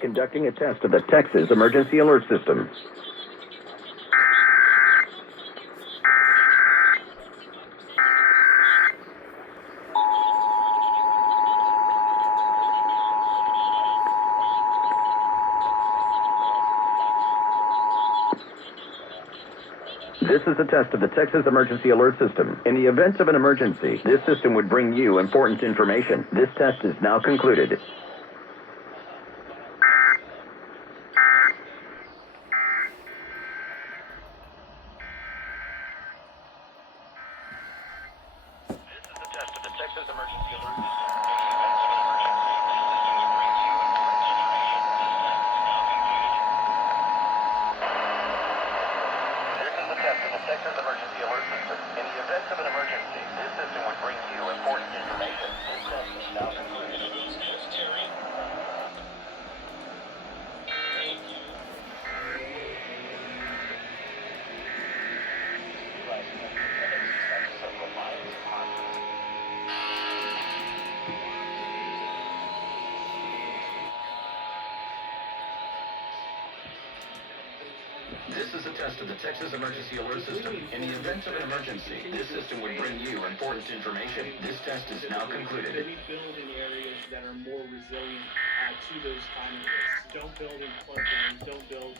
Conducting a test of the Texas Emergency Alert System. This is a test of the Texas Emergency Alert System. In the event of an emergency, this system would bring you important information. This test is now concluded. Texas Emergency Alert System. In the event of an emergency, this system would bring you important information. This test is now concluded. This is a test of the Texas Emergency Alert System. In the event of an emergency, this system would bring you important information. This test is now concluded. Maybe build in areas that are more resilient to those kind of risks. Don't build in floodplains. Don't build,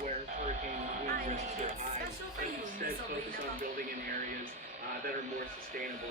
where hurricane wind risks are high. But instead, focus on building in areas that are more sustainable.